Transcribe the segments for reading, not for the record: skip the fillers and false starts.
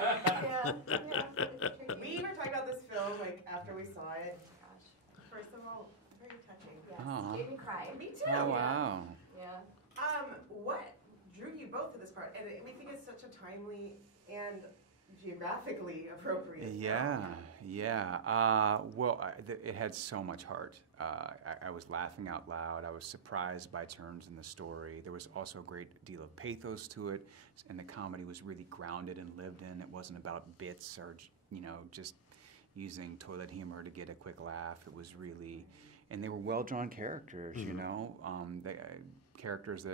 Yeah, it's tricky. We were talking about this film like after we saw it. Gosh, first of all, very touching. Yes, Aw. made me cry. Me too. Oh, wow. Yeah. What drew you both to this part? And we think it's such a timely and geographically appropriate. Yeah, yeah. Well, it had so much heart. I was laughing out loud. I was surprised by turns in the story. There was also a great deal of pathos to it, and the comedy was really grounded and lived in. It wasn't about bits or, just using toilet humor to get a quick laugh. It was really, and they were well-drawn characters, characters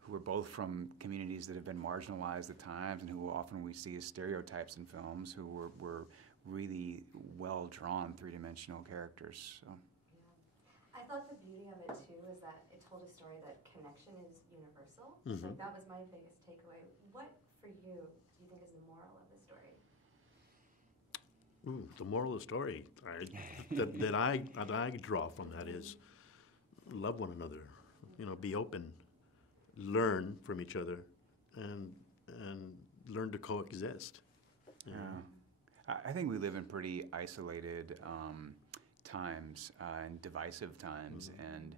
who were both from communities that have been marginalized at times and who often we see as stereotypes in films, who were really well-drawn three-dimensional characters. So. I thought the beauty of it too is that it told a story that connection is universal. Mm-hmm. Like that was my biggest takeaway. What for you do you think is the moral of the story? The moral of the story that I draw from that is love one another. Be open, learn from each other, and learn to coexist. I think we live in pretty isolated times and divisive times, and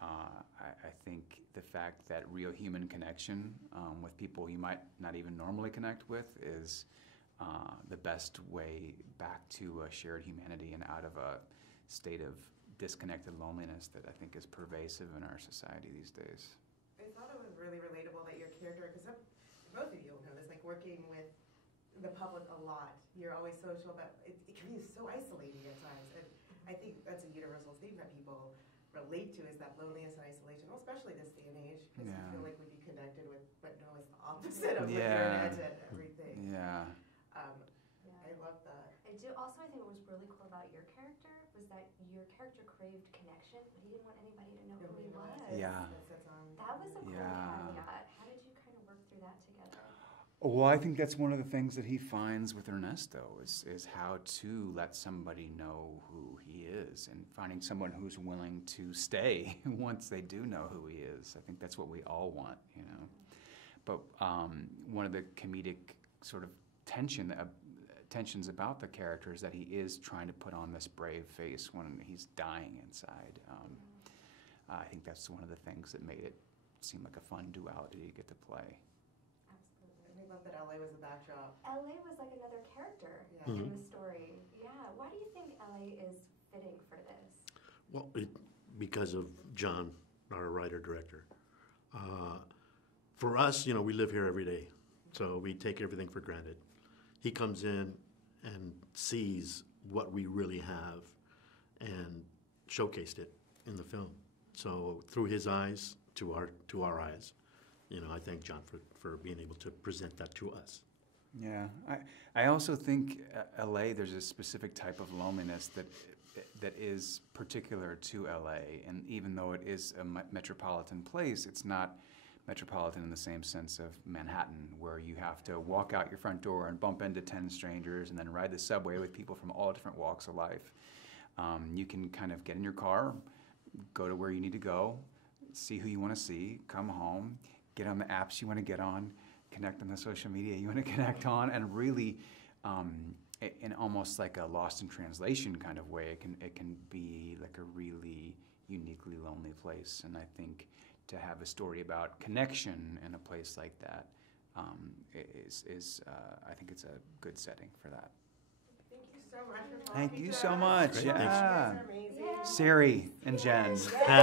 I think the fact that real human connection with people you might not even normally connect with is the best way back to a shared humanity and out of a state of disconnected loneliness that I think is pervasive in our society these days. I thought it was really relatable that your character, because both of you will know this, like working with the public a lot, you're always social, but it can be so isolating at times. And I think that's a universal theme that people relate to, is that loneliness and isolation, well, especially this day and age, because you feel like we'd be connected with, but no, it's the opposite of the internet and everything. Yeah. I love that. I do also, I think what was really cool about your character was that your character craved connection, but he didn't want anybody to know who he was. Yeah. That was a cool caveat. How did you kind of work through that together? Well, I think that's one of the things that he finds with Ernesto is how to let somebody know who he is, and finding someone who's willing to stay once they do know who he is. I think that's what we all want, But one of the comedic sort of tensions about the character is that he is trying to put on this brave face when he's dying inside. I think that's one of the things that made it seem like a fun duality to get to play. Absolutely. And I love that LA was the backdrop. LA was like another character in the story. Yeah. Why do you think LA is fitting for this? Well, because of John, our writer-director. For us, we live here every day, so we take everything for granted. He comes in and sees what we really have and showcased it in the film. So through his eyes to our eyes, I thank John for being able to present that to us. Yeah, I also think LA, there's a specific type of loneliness that is particular to LA, and even though it is a metropolitan place, it's not metropolitan in the same sense of Manhattan, where you have to walk out your front door and bump into 10 strangers and then ride the subway with people from all different walks of life. You can kind of get in your car, go to where you need to go, see who you want to see, come home, get on the apps you want to get on, connect on the social media you want to connect on, and really, in almost like a lost in translation kind of way, it can be like a really uniquely lonely place. And I think to have a story about connection in a place like that is I think it's a good setting for that. Thank you so much for talking Thank you to so us. much. Great, yeah. You guys are amazing. Sari and Jen.